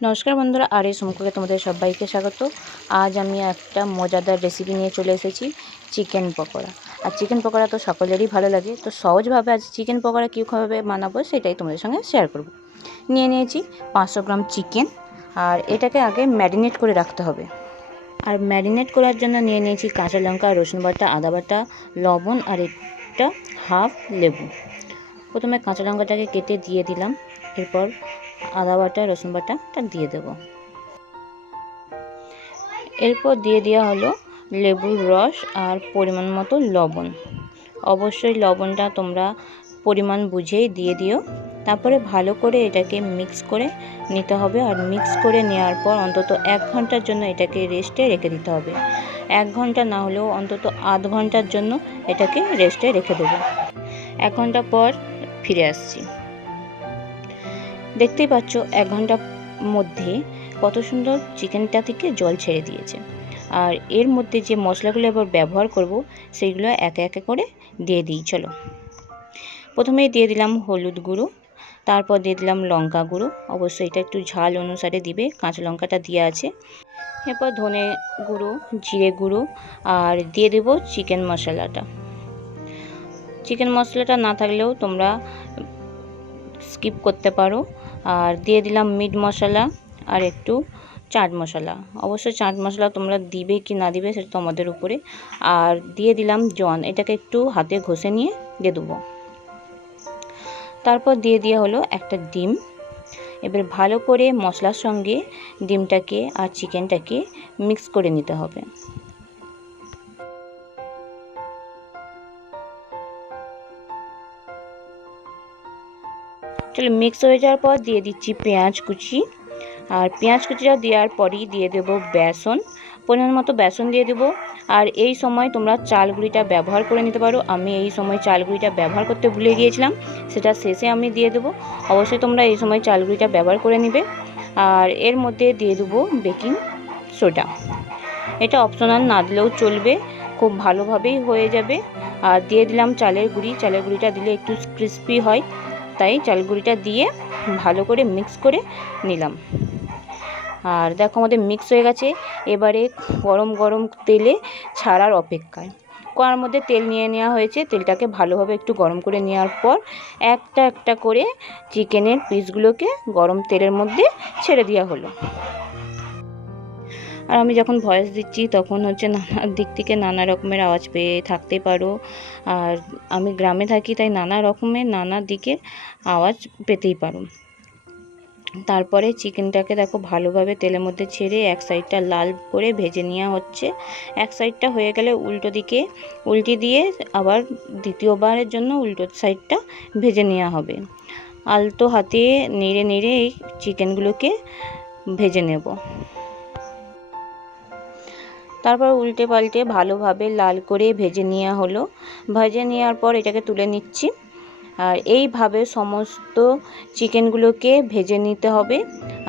নমস্কার বন্ধুরা, আর এই সম্পর্কে তোমাদের সবাইকে স্বাগত। আজ আমি একটা মজাদার রেসিপি নিয়ে চলে এসেছি, চিকেন পকোড়া। আর চিকেন পকোড়া তো সকলেরই ভালো লাগে, তো সহজভাবে আজ চিকেন পকোড়া কীভাবে বানাবো সেটাই তোমাদের সঙ্গে শেয়ার করব। নিয়ে নিয়েছি 500 গ্রাম চিকেন, আর এটাকে আগে ম্যারিনেট করে রাখতে হবে। আর ম্যারিনেট করার জন্য নিয়ে নিয়েছি কাঁচা লঙ্কা, রসুন বাটা, আদা বাটা, লবণ আর একটা হাফ লেবু। প্রথমে কাঁচা লঙ্কাটাকে কেটে দিয়ে দিলাম, এরপর আদা বাটা, রসুন বাটাটা দিয়ে দেব। এরপর দিয়ে দেওয়া হলো লেবুর রস আর পরিমাণ মতো লবণ। অবশ্যই লবণটা তোমরা পরিমাণ বুঝেই দিয়ে দিও। তারপরে ভালো করে এটাকে মিক্স করে নিতে হবে। আর মিক্স করে নেওয়ার পর অন্তত 1 ঘন্টার জন্য এটাকে রেস্টে রেখে দিতে হবে। 1 ঘন্টা না হলেও অন্তত আধ ঘন্টার জন্য এটাকে রেস্টে রেখে দেবো। 1 ঘন্টা পর ফিরে আসছি। দেখতেই পাচ্ছ 1 ঘন্টার মধ্যে কত সুন্দর চিকেনটা থেকে জল ছেড়ে দিয়েছে। আর এর মধ্যে যে মশলাগুলো এবার ব্যবহার করব সেইগুলো একে একে করে দিয়ে দিই। চলো, প্রথমেই দিয়ে দিলাম হলুদ গুঁড়ো, তারপর দিয়ে দিলাম লঙ্কা গুঁড়ো। অবশ্যই এটা একটু ঝাল অনুসারে দিবে, কাঁচা লঙ্কাটা দিয়ে আছে। এরপর ধনে গুঁড়ো, জিরে গুঁড়ো, আর দিয়ে দেব চিকেন মশলাটা। চিকেন মশলাটা না থাকলেও তোমরা স্কিপ করতে পারো। আর দিয়ে দিলাম মিট মশলা আর একটু চাট মশলা। অবশ্যই চাট মশলা তোমরা দিবে কি না দিবে সেটা তোমাদের উপরে। আর দিয়ে দিলাম জোয়ান, এটাকে একটু হাতে ঘষে নিয়ে দিয়ে দেবো। তারপর দিয়ে দেওয়া হলো একটা ডিম। এবার ভালো করে মশলার সঙ্গে ডিমটাকে আর চিকেনটাকে মিক্স করে নিতে হবে। চলো, মিক্স হয়ে যাওয়ার পর দিয়ে দিচ্ছি পেঁয়াজ কুচি। আর পেঁয়াজ কুচিটা দেওয়ার পরই দিয়ে দেব বেসন, পরিমাণ মতো বেসন দিয়ে দেব। আর এই সময় তোমরা চাল গুঁড়িটা ব্যবহার করে নিতে পারো। আমি এই সময় চাল গুঁড়িটা ব্যবহার করতে ভুলে গিয়েছিলাম, সেটা শেষে আমি দিয়ে দেবো। অবশ্যই তোমরা এই সময় চাল গুঁড়িটা ব্যবহার করে নেবে। আর এর মধ্যে দিয়ে দেবো বেকিং সোডা। এটা অপশনাল, না দিলেও চলবে, খুব ভালোভাবেই হয়ে যাবে। আর দিয়ে দিলাম চালের গুঁড়ি। চালের গুঁড়িটা দিলে একটু ক্রিস্পি হয়, তাই চাল গুঁড়িটা দিয়ে ভালো করে মিক্স করে নিলাম। আর দেখো আমাদের মিক্স হয়ে গেছে। এবারে গরম গরম তেলে ছাড়ার অপেক্ষায়। কড়ার মধ্যে তেল নিয়ে নেওয়া হয়েছে, তেলটাকে ভালোভাবে একটু গরম করে নেওয়ার পর একটা একটা করে চিকেনের পিসগুলোকে গরম তেলের মধ্যে ছেড়ে দেওয়া হলো। আর আমি যখন ভয়েস দিচ্ছি তখন নানা দিক থেকে নানা রকমের আওয়াজ পেয়ে থাকতে পারো। আর আমি গ্রামে থাকি, তাই নানা রকমের নানা দিকে আওয়াজ পেতেই পারো। তারপরে চিকেনটাকে দেখো ভালোভাবে তেলের মধ্যে ছেড়ে এক সাইডটা লাল করে ভেজে নেওয়া হচ্ছে। এক সাইডটা হয়ে গেলে উল্টো দিকে উল্টে দিয়ে আবার দ্বিতীয়বারের জন্য উল্টো সাইডটা ভেজে নেওয়া হবে। আলতো হাতে নেড়ে নেড়ে এই চিকেনগুলোকে ভেজে নেব। তারপর উল্টে পাল্টে ভালোভাবে লাল করে ভেজে নেওয়া হলো। ভেজে নেওয়ার পর এটাকে তুলে নিচ্ছি। আর এইভাবে সমস্ত চিকেনগুলোকে ভেজে নিতে হবে।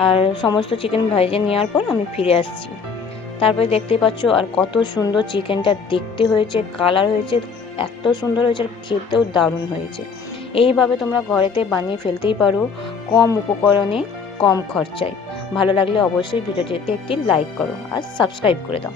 আর সমস্ত চিকেন ভেজে নেওয়ার পর আমি ফিরে আসছি। তারপরে দেখতেই পাচ্ছ আর কত সুন্দর চিকেনটা দেখতে হয়েছে, কালার হয়েছে, এত সুন্দর হয়েছে, আর খেতেও দারুণ হয়েছে। এইভাবে তোমরা ঘরেতে বানিয়ে ফেলতেই পারো, কম উপকরণে কম খরচায়। ভালো লাগলে অবশ্যই ভিডিওটিতে একটি লাইক করো আর সাবস্ক্রাইব করে দাও।